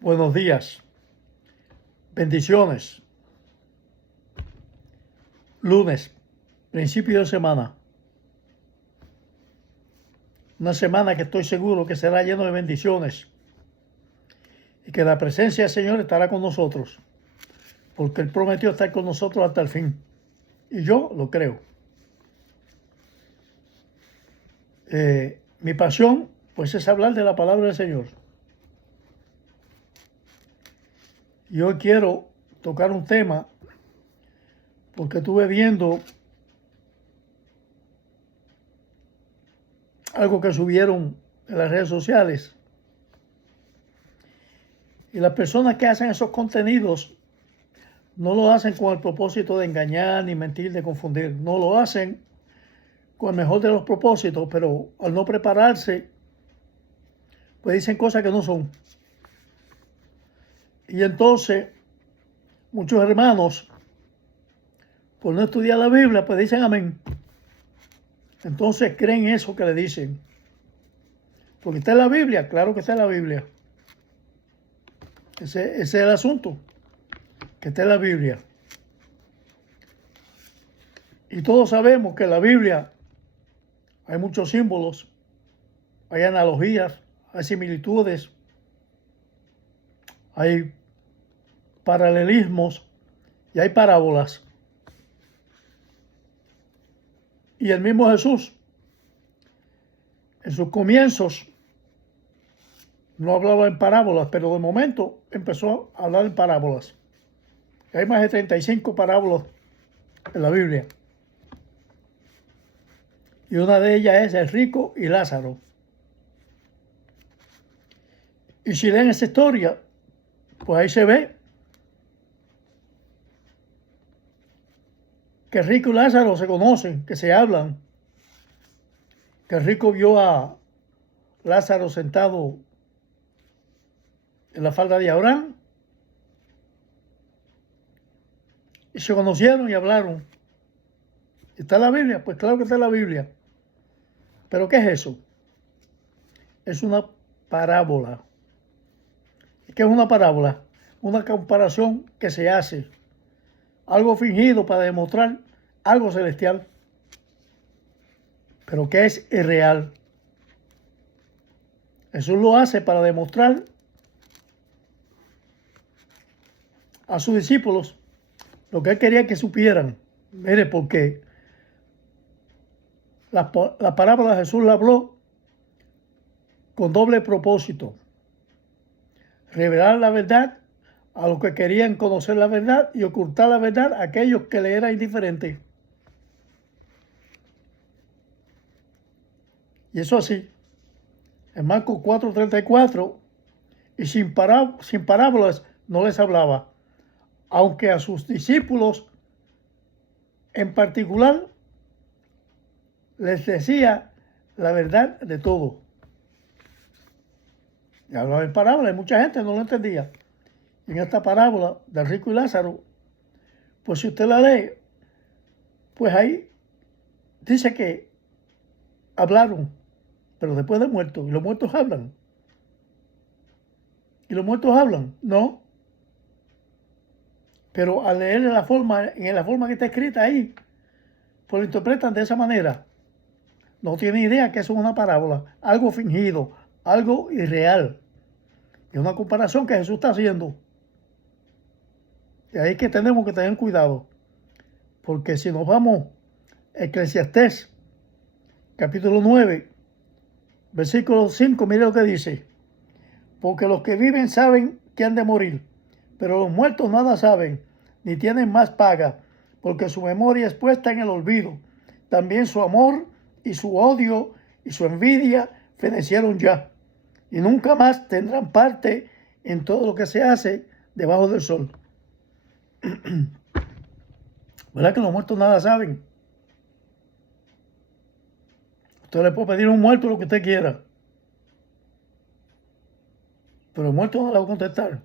Buenos días, bendiciones. Lunes, principio de semana. Una semana que estoy seguro que será lleno de bendiciones y que la presencia del Señor estará con nosotros, porque Él prometió estar con nosotros hasta el fin. Y yo lo creo. Mi pasión, pues, es hablar de la palabra del Señor. Y hoy quiero tocar un tema porque estuve viendo algo que subieron en las redes sociales. Y las personas que hacen esos contenidos no lo hacen con el propósito de engañar, ni mentir, de confundir. No lo hacen con el mejor de los propósitos, pero al no prepararse, pues dicen cosas que no son. Y entonces, muchos hermanos, por no estudiar la Biblia, pues dicen amén. Entonces creen eso que le dicen. Porque está en la Biblia, claro que está en la Biblia. Ese es el asunto, que está en la Biblia. Y todos sabemos que en la Biblia hay muchos símbolos, hay analogías, hay similitudes, hay paralelismos y hay parábolas. Y el mismo Jesús, en sus comienzos, no hablaba en parábolas, pero de momento empezó a hablar en parábolas. Hay más de 35 parábolas en la Biblia. Y una de ellas es el rico y Lázaro. Y si leen esa historia, pues ahí se ve que el rico y Lázaro se conocen, que se hablan. Que el rico vio a Lázaro sentado en la falda de Abraham y se conocieron y hablaron. ¿Está en la Biblia? Pues claro que está en la Biblia. ¿Pero qué es eso? Es una parábola. ¿Qué es una parábola? Una comparación que se hace. Algo fingido para demostrar algo celestial, pero que es irreal. Jesús lo hace para demostrar a sus discípulos lo que él quería que supieran. Mire, porque la parábola Jesús la habló con doble propósito. Revelar la verdad a los que querían conocer la verdad y ocultar la verdad a aquellos que le era indiferente. Y eso así. En Marcos 4:34, y sin parábolas no les hablaba, aunque a sus discípulos en particular les decía la verdad de todo. Y hablaba en parábolas y mucha gente no lo entendía. En esta parábola del rico y Lázaro, pues si usted la lee, pues ahí dice que hablaron, pero después de muertos, y los muertos hablan. ¿Y los muertos hablan? No. Pero al leer en la forma que está escrita ahí, pues lo interpretan de esa manera. No tienen idea que eso es una parábola, algo fingido, algo irreal. Es una comparación que Jesús está haciendo. Y ahí es que tenemos que tener cuidado. Porque si nos vamos a Eclesiastés, capítulo 9, versículo 5, mire lo que dice. Porque los que viven saben que han de morir, pero los muertos nada saben, ni tienen más paga, porque su memoria es puesta en el olvido. También su amor y su odio y su envidia fenecieron ya, y nunca más tendrán parte en todo lo que se hace debajo del sol. ¿Verdad que los muertos nada saben? Usted le puede pedir a un muerto lo que usted quiera, pero el muerto no le va a contestar.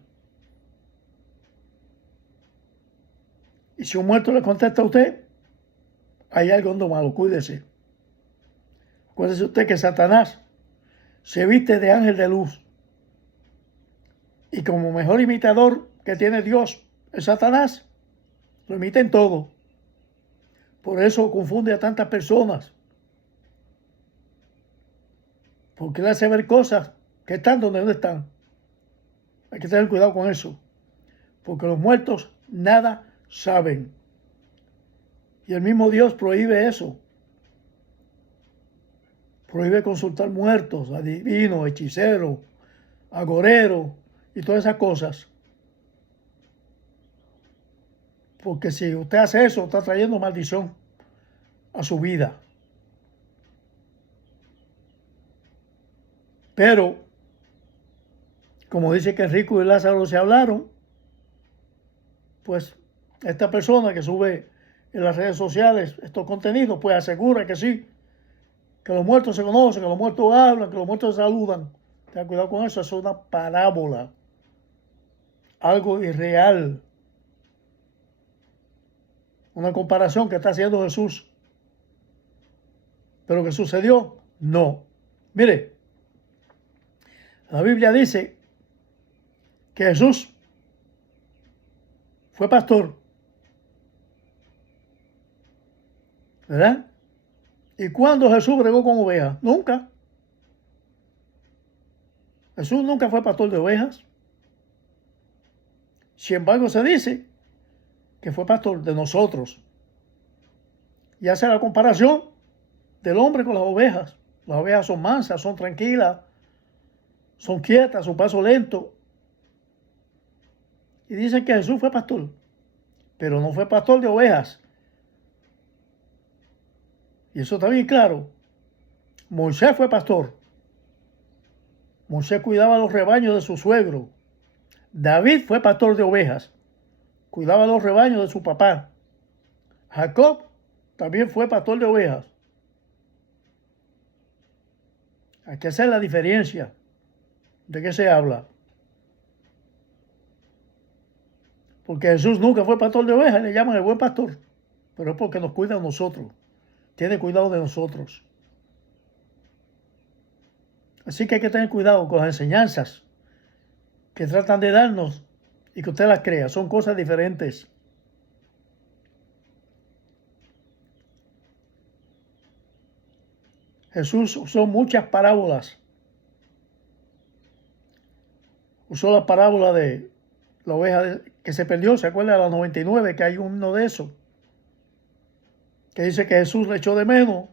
Y si un muerto le contesta a usted, hay algo ando malo, cuídese. Acuérdese usted que Satanás se viste de ángel de luz. Y como mejor imitador que tiene Dios es Satanás, lo imita en todo. Por eso confunde a tantas personas. Porque él hace ver cosas que están donde no están. Hay que tener cuidado con eso. Porque los muertos nada saben. Y el mismo Dios prohíbe eso. Prohíbe consultar muertos, adivinos, hechiceros, agoreros y todas esas cosas. Porque si usted hace eso, está trayendo maldición a su vida. Pero, como dice que Enrico y Lázaro se hablaron, pues esta persona que sube en las redes sociales estos contenidos, pues asegura que sí, que los muertos se conocen, que los muertos hablan, que los muertos se saludan. Ten cuidado con eso, es una parábola, algo irreal, una comparación que está haciendo Jesús. ¿Pero qué sucedió? No. Mire, la Biblia dice que Jesús fue pastor, ¿verdad? ¿Y cuándo Jesús bregó con ovejas? Nunca. Jesús nunca fue pastor de ovejas. Sin embargo, se dice que fue pastor de nosotros. Y hace la comparación del hombre con las ovejas. Las ovejas son mansas, son tranquilas, son quietas, su paso lento. Y dicen que Jesús fue pastor, pero no fue pastor de ovejas. Y eso está bien claro. Moisés fue pastor. Moisés cuidaba los rebaños de su suegro. David fue pastor de ovejas. Cuidaba los rebaños de su papá. Jacob también fue pastor de ovejas. Hay que hacer la diferencia. ¿De qué se habla? Porque Jesús nunca fue pastor de ovejas, le llaman el buen pastor. Pero es porque nos cuida a nosotros. Tiene cuidado de nosotros. Así que hay que tener cuidado con las enseñanzas que tratan de darnos y que usted las crea. Son cosas diferentes. Jesús usó muchas parábolas. Usó la parábola de la oveja que se perdió. ¿Se acuerda de la 99? Que hay uno de esos. Que dice que Jesús le echó de menos.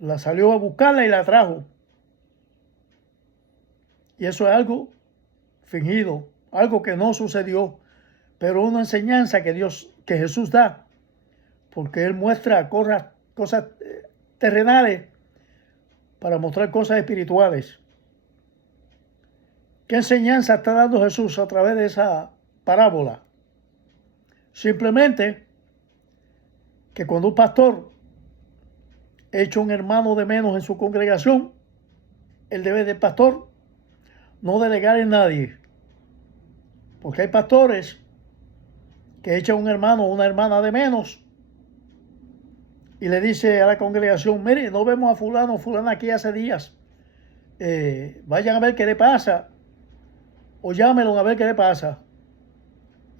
La salió a buscarla y la trajo. Y eso es algo fingido, algo que no sucedió, pero una enseñanza que Jesús da, porque Él muestra cosas terrenales para mostrar cosas espirituales. ¿Qué enseñanza está dando Jesús a través de esa parábola? Simplemente que cuando un pastor echa un hermano de menos en su congregación, el deber del pastor no delegar en nadie. Porque hay pastores que echan un hermano o una hermana de menos y le dice a la congregación: mire, no vemos a fulano o fulana aquí hace días. Vayan a ver qué le pasa. O llámenlo a ver qué le pasa.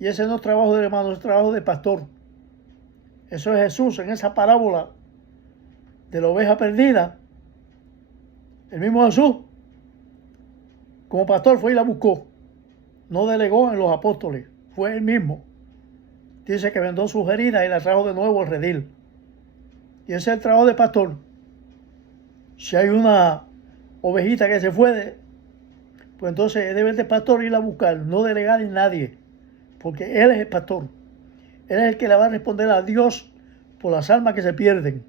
Y ese no es trabajo del hermano, es trabajo del pastor. Eso es Jesús en esa parábola de la oveja perdida. El mismo Jesús, como pastor, fue y la buscó. No delegó en los apóstoles, fue él mismo. Dice que vendó sus heridas y las trajo de nuevo al redil. Y ese es el trabajo del pastor. Si hay una ovejita que se fue, pues entonces es deber del pastor ir a buscar, no delegar en nadie, porque él es el pastor. Él es el que le va a responder a Dios por las almas que se pierden.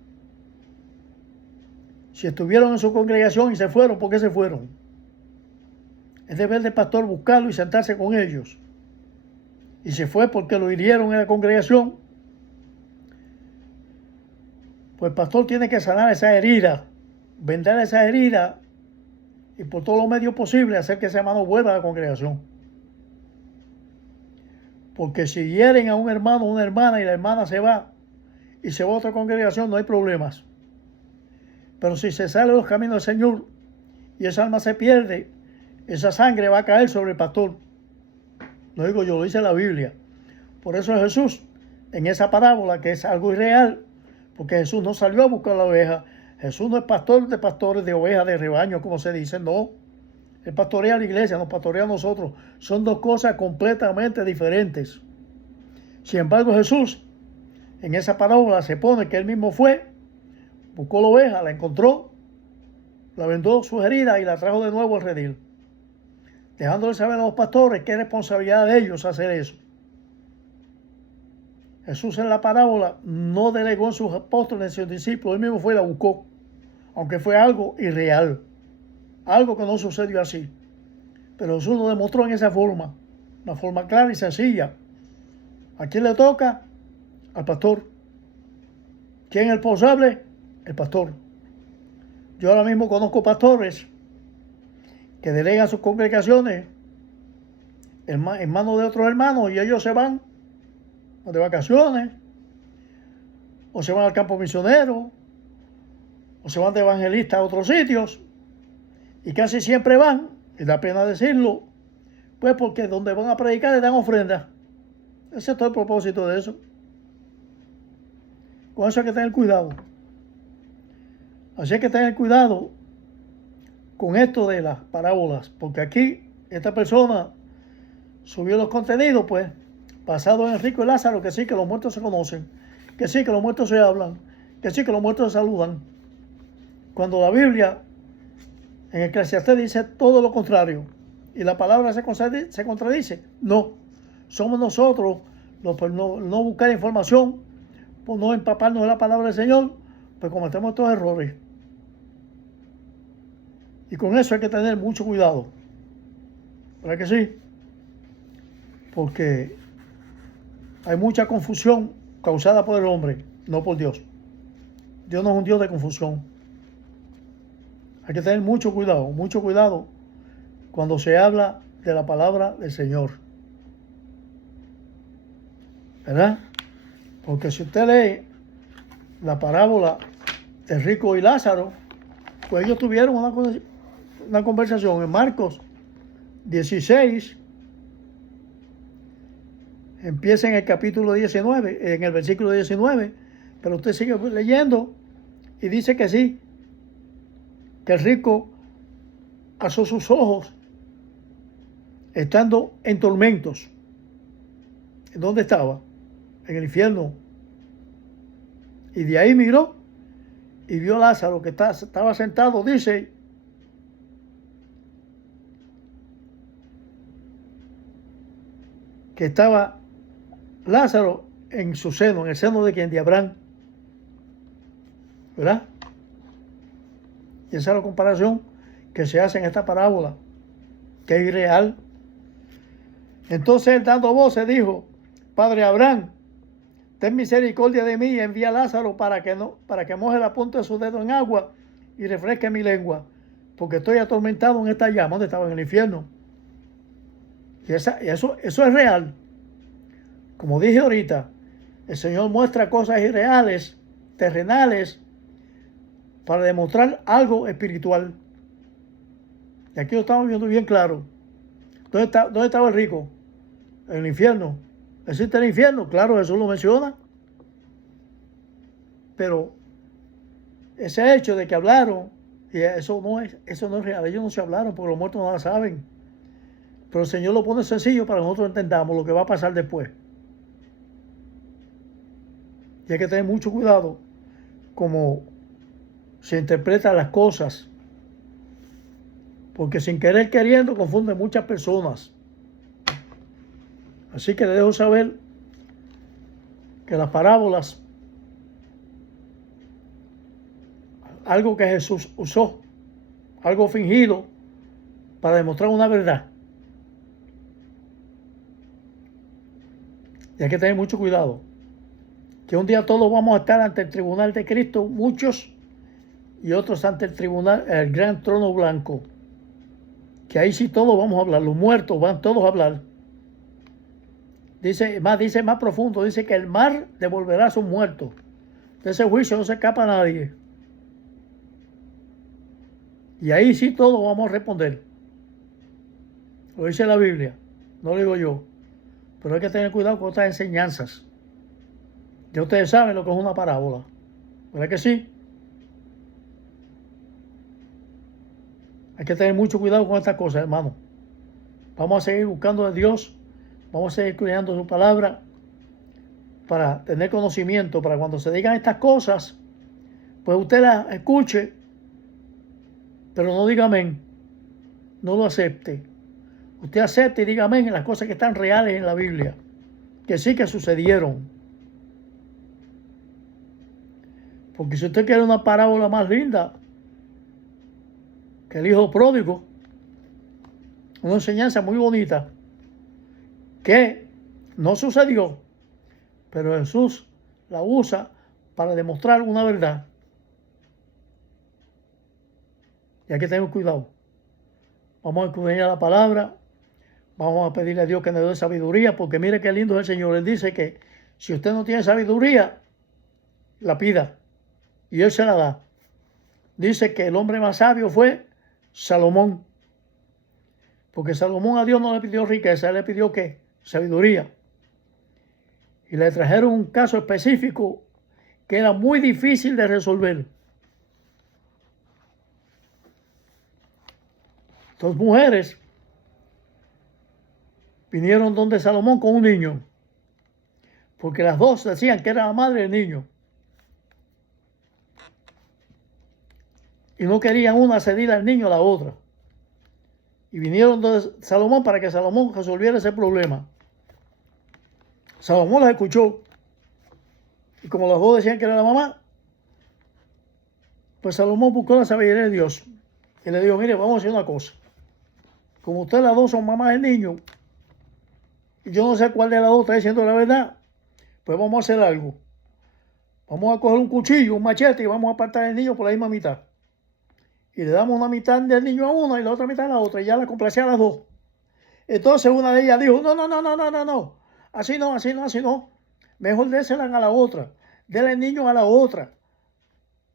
Si estuvieron en su congregación y se fueron, ¿por qué se fueron? Es deber del pastor buscarlo y sentarse con ellos. Y se fue porque lo hirieron en la congregación. Pues el pastor tiene que sanar esa herida, vendar esa herida y por todos los medios posibles hacer que ese hermano vuelva a la congregación. Porque si hieren a un hermano o una hermana y la hermana se va y se va a otra congregación, no hay problemas. Pero si se sale de los caminos del Señor y esa alma se pierde, esa sangre va a caer sobre el pastor. Lo digo yo, lo dice la Biblia. Por eso Jesús, en esa parábola, que es algo irreal, porque Jesús no salió a buscar la oveja. Jesús no es pastor de pastores, de ovejas, de rebaño, como se dice, no. Él pastorea a la iglesia, nos pastorea a nosotros. Son dos cosas completamente diferentes. Sin embargo, Jesús, en esa parábola se pone que él mismo fue, buscó la oveja, la encontró, la vendó sus heridas y la trajo de nuevo al redil, dejándole saber a los pastores que es responsabilidad de ellos hacer eso. Jesús en la parábola no delegó en sus apóstoles, en sus discípulos, él mismo fue y la buscó, aunque fue algo irreal, algo que no sucedió así. Pero Jesús lo demostró en esa forma, una forma clara y sencilla. ¿A quién le toca? Al pastor. ¿Quién es el responsable? El pastor. Yo ahora mismo conozco pastores que delegan sus congregaciones en manos de otros hermanos y ellos se van de vacaciones, o se van al campo misionero, o se van de evangelista a otros sitios, y casi siempre van, y da pena decirlo, pues porque donde van a predicar les dan ofrendas. Ese es todo el propósito de eso. Con eso hay que tener cuidado. Así hay que tener cuidado con esto de las parábolas, porque aquí esta persona subió los contenidos, pues, basado en el rico y Lázaro, que sí, que los muertos se conocen, que sí, que los muertos se hablan, que sí, que los muertos se saludan. Cuando la Biblia en Eclesiastés dice todo lo contrario, y la palabra se contradice, no. Somos nosotros los por no buscar información, por no empaparnos de la palabra del Señor, pues cometemos estos errores. Y con eso hay que tener mucho cuidado. ¿Verdad que sí? Porque hay mucha confusión causada por el hombre, no por Dios. Dios no es un Dios de confusión. Hay que tener mucho cuidado cuando se habla de la palabra del Señor. ¿Verdad? Porque si usted lee la parábola de rico y Lázaro, pues ellos tuvieron una conversación en Marcos 16. Empieza en el capítulo 19, en el versículo 19, pero usted sigue leyendo y dice que sí, que el rico alzó sus ojos estando en tormentos. ¿En dónde estaba? En el infierno. Y de ahí miró y vio a Lázaro que estaba sentado, dice, que estaba Lázaro en su seno, en el seno de quien, de Abraham. ¿Verdad? Y esa es la comparación que se hace en esta parábola, que es irreal. Entonces él, dando voces, dijo: Padre Abraham, ten misericordia de mí y envía a Lázaro para que moje la punta de su dedo en agua y refresque mi lengua, porque estoy atormentado en esta llama. Donde estaba, en el infierno. Y eso es real. Como dije ahorita, el Señor muestra cosas irreales, terrenales, para demostrar algo espiritual. Y aquí lo estamos viendo bien claro. ¿Dónde estaba el rico? En el infierno. ¿Existe el infierno? Claro, Jesús lo menciona. Pero ese hecho de que hablaron, y eso no es real. Ellos no se hablaron porque los muertos no la saben. Pero el Señor lo pone sencillo para que nosotros entendamos lo que va a pasar después. Y hay que tener mucho cuidado como se interpretan las cosas, porque sin querer queriendo confunde muchas personas. Así que le dejo saber que las parábolas, algo que Jesús usó, algo fingido para demostrar una verdad. Y hay que tener mucho cuidado, que un día todos vamos a estar ante el tribunal de Cristo, muchos, y otros ante el tribunal, el gran trono blanco, que ahí sí todos vamos a hablar, los muertos van todos a hablar. Dice más profundo, dice que el mar devolverá a sus muertos. De ese juicio no se escapa nadie. Y ahí sí todos vamos a responder. Lo dice la Biblia, no lo digo yo. Pero hay que tener cuidado con estas enseñanzas. Ya ustedes saben lo que es una parábola. ¿Verdad que sí? Hay que tener mucho cuidado con estas cosas, hermano. Vamos a seguir buscando a Dios. Vamos a seguir cuidando su palabra para tener conocimiento, para cuando se digan estas cosas, pues usted las escuche, pero no diga amén. No lo acepte. Usted acepte y diga amén en las cosas que están reales en la Biblia, que sí que sucedieron. Porque si usted quiere una parábola más linda que el hijo pródigo, una enseñanza muy bonita, que no sucedió, pero Jesús la usa para demostrar una verdad. Y hay que tener cuidado. Vamos a escudriñar la palabra. Vamos a pedirle a Dios que nos dé sabiduría, porque mire qué lindo es el Señor. Él dice que si usted no tiene sabiduría, la pida y Él se la da. Dice que el hombre más sabio fue Salomón, porque Salomón a Dios no le pidió riqueza, Él le pidió ¿qué? Sabiduría. Y le trajeron un caso específico que era muy difícil de resolver. Dos mujeres vinieron donde Salomón con un niño, porque las dos decían que era la madre del niño. Y no querían una ceder al niño a la otra. Y vinieron donde Salomón para que Salomón resolviera ese problema. Salomón las escuchó. Y como las dos decían que era la mamá, pues Salomón buscó la sabiduría de Dios. Y le dijo, mire, vamos a hacer una cosa. Como ustedes las dos son mamás del niño, y yo no sé cuál de las dos está diciendo la verdad, pues vamos a hacer algo. Vamos a coger un cuchillo, un machete, y vamos a apartar el niño por la misma mitad. Y le damos una mitad del niño a una y la otra mitad a la otra, y ya la complacía a las dos. Entonces una de ellas dijo, no. Así no. Mejor désela a la otra. Dele el niño a la otra.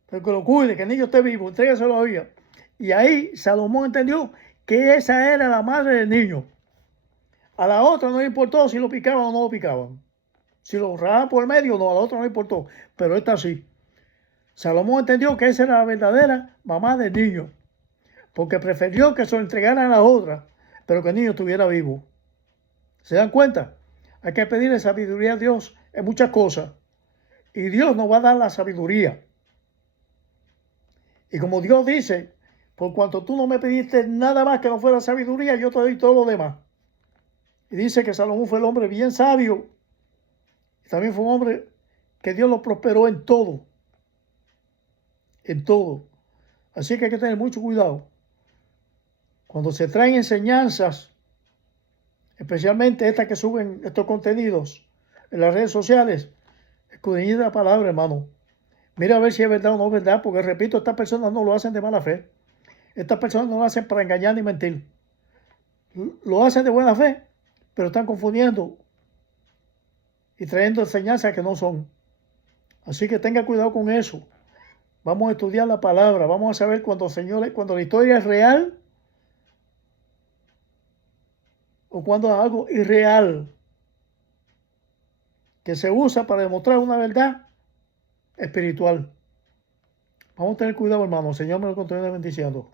Pero que lo cuide, que el niño esté vivo, entrégaselo a ella. Y ahí Salomón entendió que esa era la madre del niño. A la otra no le importó si lo picaban o no lo picaban. Si lo rajaban por el medio, no, a la otra no le importó. Pero esta sí. Salomón entendió que esa era la verdadera mamá del niño. Porque prefirió que se lo entregaran a la otra, pero que el niño estuviera vivo. ¿Se dan cuenta? Hay que pedirle sabiduría a Dios en muchas cosas. Y Dios nos va a dar la sabiduría. Y como Dios dice, por cuanto tú no me pediste nada más que no fuera sabiduría, yo te doy todo lo demás. Y dice que Salomón fue el hombre bien sabio. Y también fue un hombre que Dios lo prosperó en todo. En todo. Así que hay que tener mucho cuidado. Cuando se traen enseñanzas, especialmente estas que suben estos contenidos en las redes sociales, escudriñad la palabra, hermano. Mira a ver si es verdad o no es verdad, porque repito, estas personas no lo hacen de mala fe. Estas personas no lo hacen para engañar ni mentir. Lo hacen de buena fe, pero están confundiendo y trayendo enseñanzas que no son. Así que tenga cuidado con eso. Vamos a estudiar la palabra, vamos a saber cuando la historia es real o cuando es algo irreal que se usa para demostrar una verdad espiritual. Vamos a tener cuidado, hermano. El Señor me lo continúe bendiciendo.